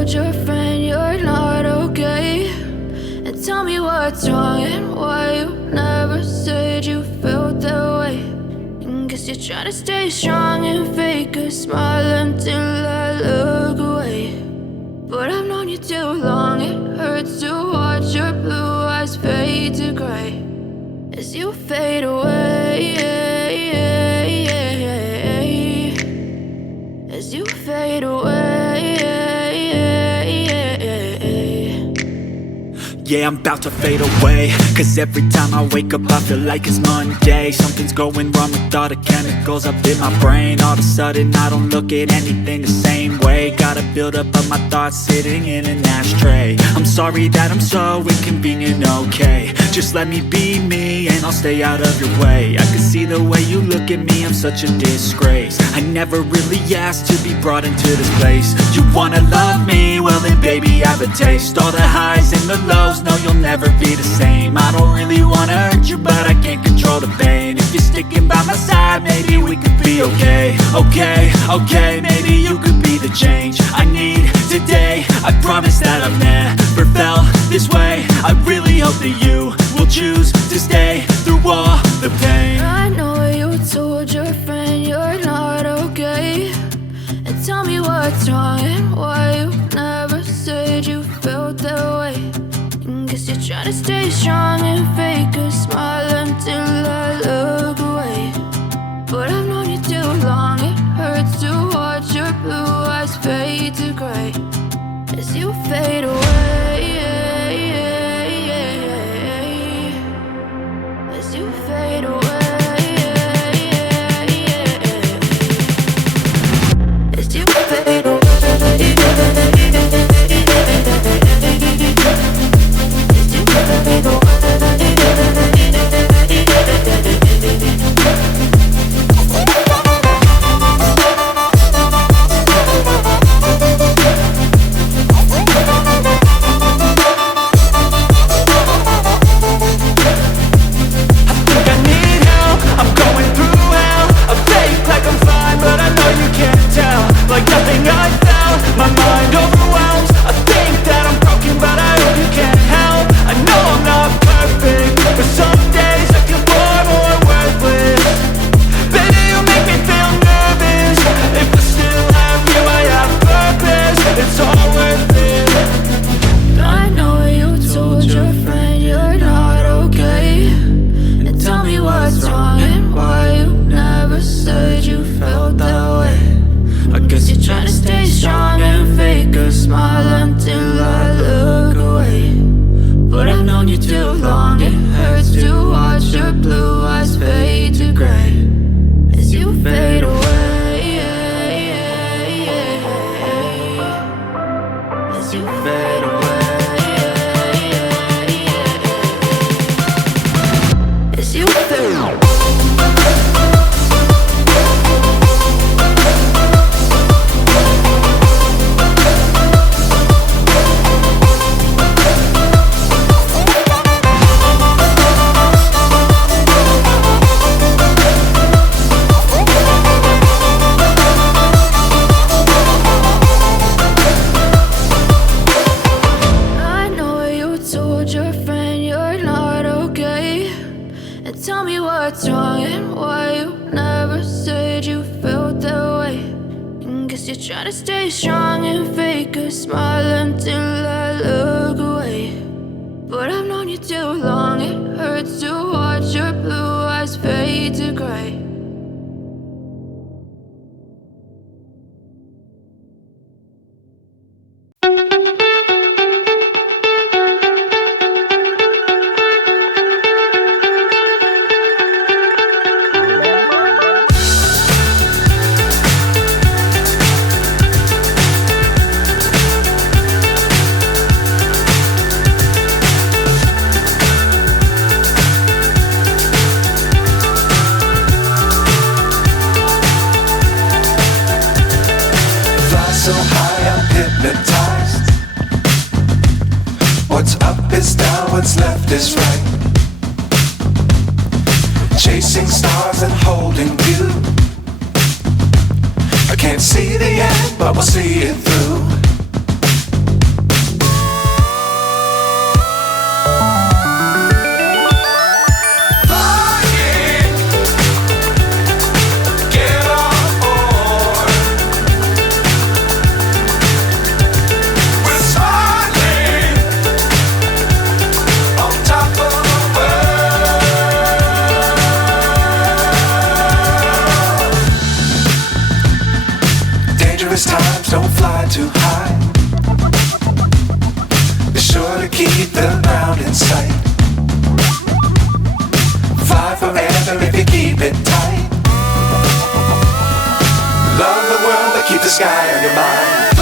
told your friend you're not okay? And tell me what's wrong and why you never said you felt that way. And guess you're trying to stay strong and fake a smile until I look away. But I've known you too long, it hurts to watch your blue eyes fade to gray as you fade away. As you fade away. Yeah, I'm about to fade away, cause every time I wake up I feel like it's Monday. Something's going wrong with all the chemicals up in my brain. All of a sudden I don't look at anything the same way. Gotta build up of my thoughts sitting in an ashtray. I'm sorry that I'm so inconvenient, okay? Just let me be me and I'll stay out of your way. I can see the way you look at me, I'm such a disgrace. I never really asked to be brought into this place. You wanna love me? Well then baby, have a taste. All the highs and the lows, no, you'll never be the same. I don't really wanna hurt you, but I can't control the pain. If you're sticking by my side, maybe we could be okay. Okay, maybe you could be the change I need today. I promise that I've never felt this way. I really hope that you will choose to stay through all the pain. I know you told your friend you're not okay. And tell me what's wrong and why you never said you felt that way. Guess you're trying to stay strong and fake a smile until I look away. But I've known you too long, it hurts to watch your blue eyes fade to gray as you fade away. As you fade away. As you fade away. Like nothing I found, my mind overwhelms. I think that I'm broken, but I hope you can't help. I know I'm not perfect, but some days I feel far more worthless. Baby, you make me feel nervous. If I still have you, I have purpose. It's all worth it. I know you told your friend you're not okay. And tell me what's wrong and why you never said you felt that way. I guess you're trying to stay strong and fake a smile until I look away. But I've known you too long, it hurts to watch your blue eyes fade to gray as you fade away. As you fade away. As you fade away. Tell me what's wrong and why you never said you felt that way. And guess you're trying to stay strong and fake a smile until I look away. But I've known you too long, it hurts to watch your blue eyes fade to gray. So high I'm hypnotized. What's up is down, what's left is right. Chasing stars and holding you. I can't see the end, but we'll see it through. Dangerous times, don't fly too high. Be sure to keep the ground in sight. Fly forever if you keep it tight. Love the world, but keep the sky on your mind.